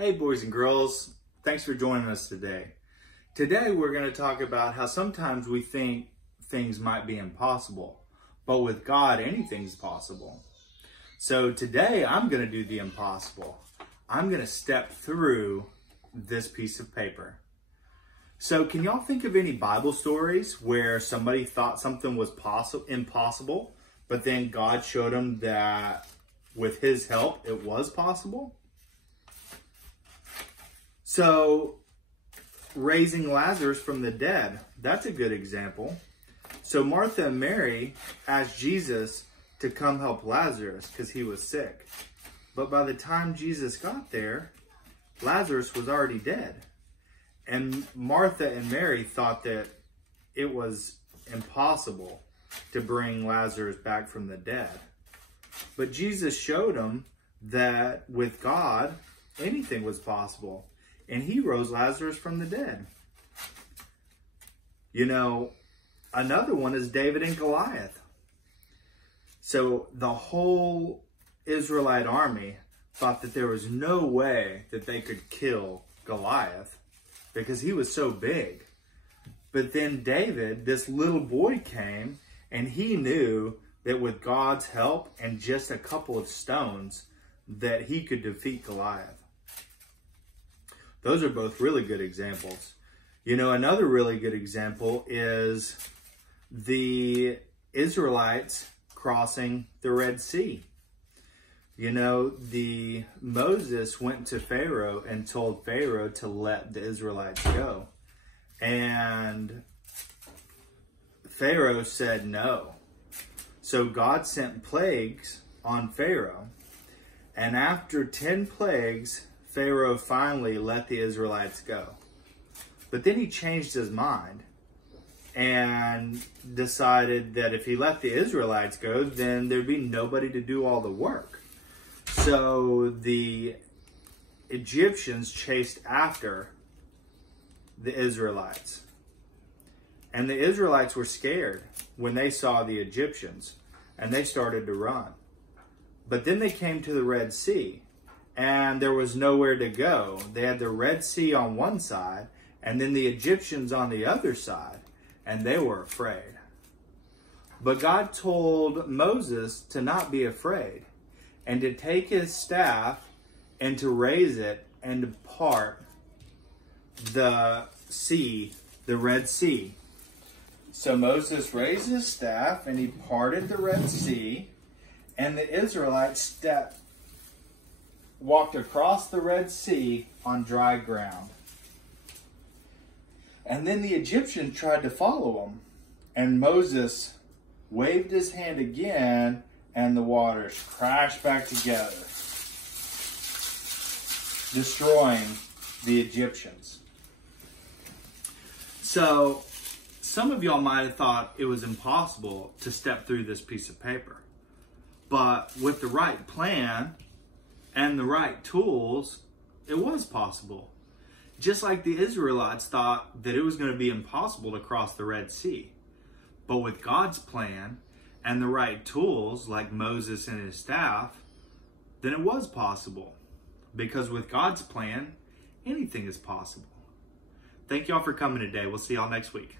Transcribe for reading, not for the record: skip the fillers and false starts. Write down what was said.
Hey boys and girls, thanks for joining us today. Today we're going to talk about how sometimes we think things might be impossible, but with God anything's possible. So today I'm going to do the impossible. I'm going to step through this piece of paper. So can y'all think of any Bible stories where somebody thought something was impossible, but then God showed them that with his help it was possible? So, raising Lazarus from the dead, that's a good example. So Martha and Mary asked Jesus to come help Lazarus because he was sick. But by the time Jesus got there, Lazarus was already dead. And Martha and Mary thought that it was impossible to bring Lazarus back from the dead. But Jesus showed them that with God, anything was possible. And he rose Lazarus from the dead. You know, another one is David and Goliath. So the whole Israelite army thought that there was no way that they could kill Goliath because he was so big. But then David, this little boy, came and he knew that with God's help and just a couple of stones that he could defeat Goliath. Those are both really good examples. You know, another really good example is the Israelites crossing the Red Sea. You know, Moses went to Pharaoh and told Pharaoh to let the Israelites go. And Pharaoh said no. So God sent plagues on Pharaoh. And after 10 plagues, Pharaoh finally let the Israelites go. But then he changed his mind and decided that if he let the Israelites go, then there'd be nobody to do all the work. So the Egyptians chased after the Israelites. And the Israelites were scared when they saw the Egyptians, and they started to run. But then they came to the Red Sea. And there was nowhere to go. They had the Red Sea on one side, and then the Egyptians on the other side, and they were afraid. But God told Moses to not be afraid, and to take his staff and to raise it and to part the sea, the Red Sea. So Moses raised his staff, and he parted the Red Sea, and the Israelites walked across the Red Sea on dry ground. And then the Egyptians tried to follow them. And Moses waved his hand again, and the waters crashed back together, destroying the Egyptians. So, some of y'all might have thought it was impossible to step through this piece of paper. But with the right plan and the right tools, it was possible. Just like the Israelites thought that it was going to be impossible to cross the Red Sea. But with God's plan and the right tools, like Moses and his staff, then it was possible. Because with God's plan, anything is possible. Thank y'all for coming today. We'll see y'all next week.